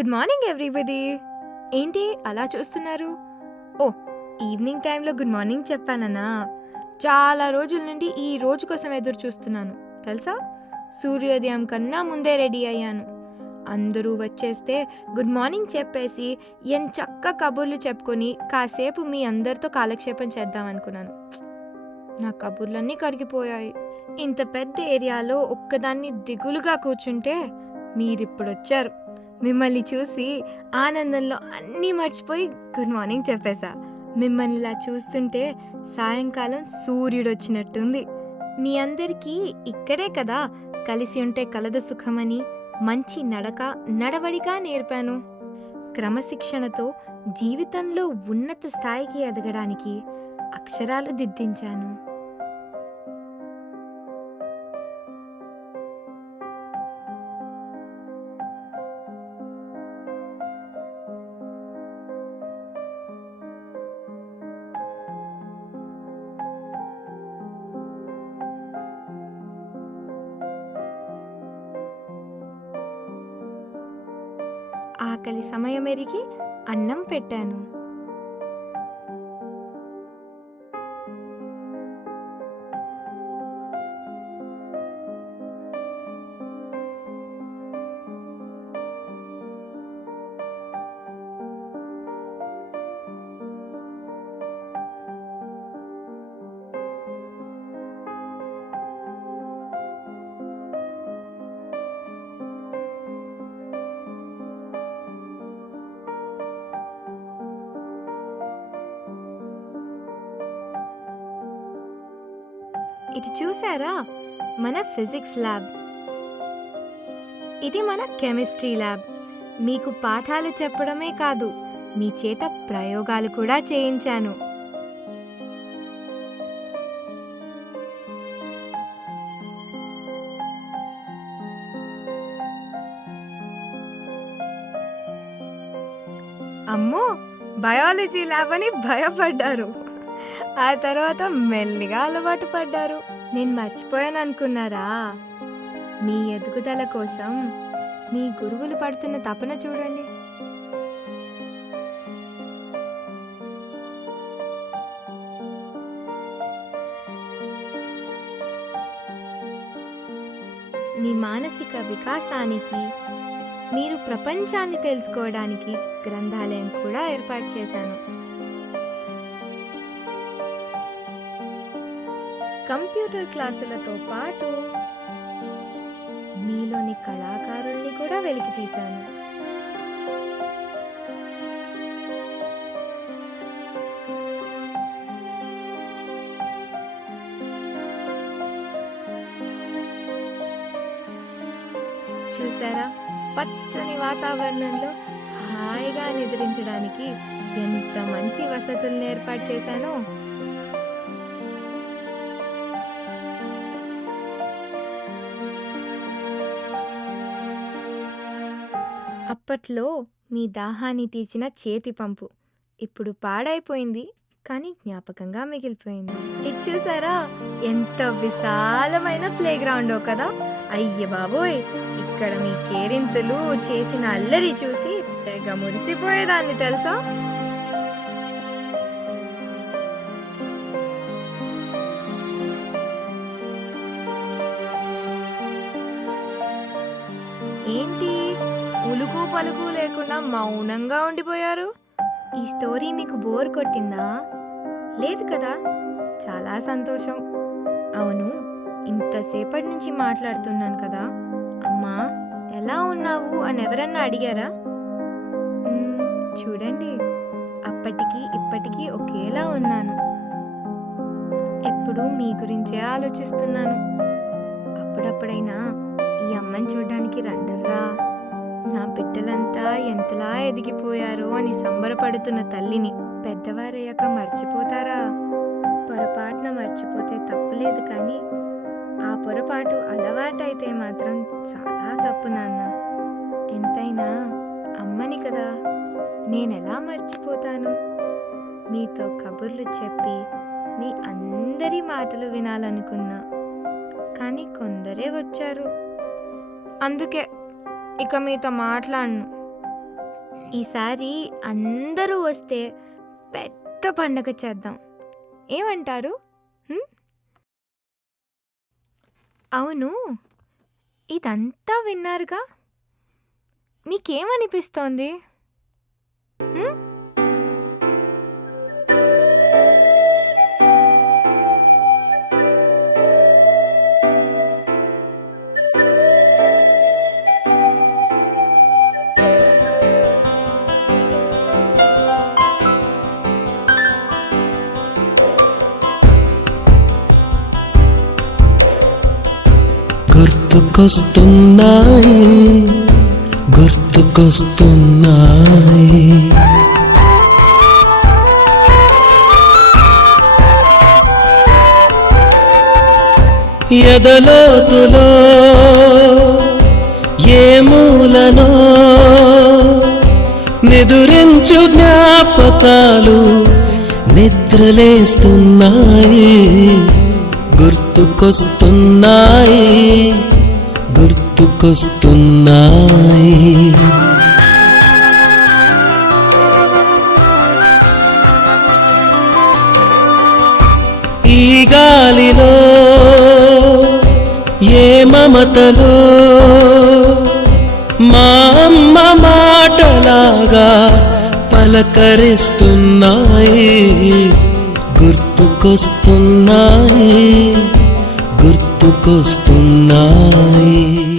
Good morning everybody. ఏంటి అలా చూస్తున్నారు? ఓ, ఈవినింగ్ టైంలో గుడ్ మార్నింగ్ చెప్పానన్నా? చాలా రోజుల నుండి ఈ రోజు కోసం ఎదురు చూస్తున్నాను తెలుసా. సూర్యోదయం కన్నా ముందే రెడీ అయ్యాను. అందరూ వచ్చేస్తే గుడ్ మార్నింగ్ చెప్పేసి చక్క కబుర్లు చెప్పుకొని కాసేపు మీ అందరితో కాలక్షేపం చేద్దాం అనుకున్నాను. నా కబుర్లన్నీ కరిగిపోయాయి. ఇంత పెద్ద ఏరియాలో ఒక్కదాన్ని దిగులుగా కూర్చుంటే మీరిప్పుడు వచ్చారు. మిమ్మల్ని చూసి ఆనందంలో అన్నీ మర్చిపోయి గుడ్ మార్నింగ్ చెప్పేశా. మిమ్మల్ని ఇలా చూస్తుంటే సాయంకాలం సూర్యుడు వచ్చినట్టుంది. మీ అందరికీ ఇక్కడే కదా కలిసి ఉంటే కలదు సుఖమని మంచి నడవడిక నేర్పాను. క్రమశిక్షణతో జీవితంలో ఉన్నత స్థాయికి ఎదగడానికి అక్షరాలు దిద్దించాను. ఆకలి సమయమెరిగి అన్నం పెట్టాను. ఇది చూసారా, మన ఫిజిక్స్ ల్యాబ్. ఇది మన కెమిస్ట్రీ ల్యాబ్. మీకు పాఠాలు చెప్పడమే కాదు, మీ చేత ప్రయోగాలు కూడా చేయించాను. అమ్మో, బయాలజీ ల్యాబ్ అని భయపడ్డారు. ఆ తర్వాత మెల్లిగా అలవాటు పడ్డారు. నేను మర్చిపోయాను అనుకున్నారా? మీ ఎదుగుదల కోసం మీ గురువులు పడుతున్న తపన చూడండి. మీ మానసిక వికాసానికి, మీరు ప్రపంచాన్ని తెలుసుకోవడానికి గ్రంథాలయం కూడా ఏర్పాటు చేశాను. కంప్యూటర్ క్లాసులతో పాటు మీలోని కళాకారుల్ని కూడా వెలికి తీశాను. చూసారా, పచ్చని వాతావరణంలో హాయిగా నిద్రించడానికి ఎంత మంచి వసతులను ఏర్పాటు చేశానో. అప్పట్లో మీ దాహాన్ని తీర్చిన చేతి పంపు ఇప్పుడు పాడైపోయింది, కానీ జ్ఞాపకంగా మిగిలిపోయింది. ఇది చూసారా, ఎంత విశాలమైన ప్లే గ్రౌండో కదా. అయ్య బాబోయ్, ఇక్కడ మీ కేరింతలు చేసిన అల్లరి చూసి తెగ మురిసిపోయేదాన్ని తెలుసా. ఏంటి ఉలుకు పలుకు లేకుండా మౌనంగా ఉండిపోయారు? ఈ స్టోరీ మీకు బోర్ కొట్టిందా? లేదు కదా, చాలా సంతోషం. అవును, ఇంతసేపటి నుంచి మాట్లాడుతున్నాను కదా, అమ్మా ఎలా ఉన్నావు అని ఎవరన్నా అడిగారా? చూడండి, అప్పటికి ఇప్పటికీ ఒకేలా ఉన్నాను. ఎప్పుడు మీ గురించే ఆలోచిస్తున్నాను. అప్పుడప్పుడైనా ఈ అమ్మని చూడ్డానికి రండర్రా. నా బిడ్డలంతా ఎంతలా ఎదిగిపోయారో అని సంబరపడుతున్న తల్లిని పెద్దవారయ్యాక మర్చిపోతారా? పొరపాటున మర్చిపోతే తప్పులేదు, కానీ ఆ పొరపాటు అలవాటైతే మాత్రం చాలా తప్పు నాన్న. ఎంతైనా అమ్మని కదా, నేనెలా మర్చిపోతాను? మీతో కబుర్లు చెప్పి మీ అందరి మాటలు వినాలనుకున్నా, కానీ కొందరే వచ్చారు. అందుకే ఇక మీతో మాట్లాడను. ఈసారి అందరూ వస్తే పెద్ద పండగ చేద్దాం. ఏమంటారు? హ్మ్? అవును, ఇదంతా విన్నారుగా, మీకేమనిపిస్తోంది? హ్మ్? గుర్తుకొస్తున్నాయి, గుర్తుకొస్తున్నాయి. ఎదలోతులో ఏ మూలనో నిదురించు జ్ఞాపకాలు నిద్రలేస్తున్నాయి. గుర్తుకొస్తున్నాయి, గుర్తుకొస్తున్నాయి. ఈ గాలిలో ఏ మమతలో మా అమ్మ మాటలాగా పలకరిస్తున్నాయి. గుర్తుకొస్తున్నాయి, గుర్తుకొస్తున్నాయి.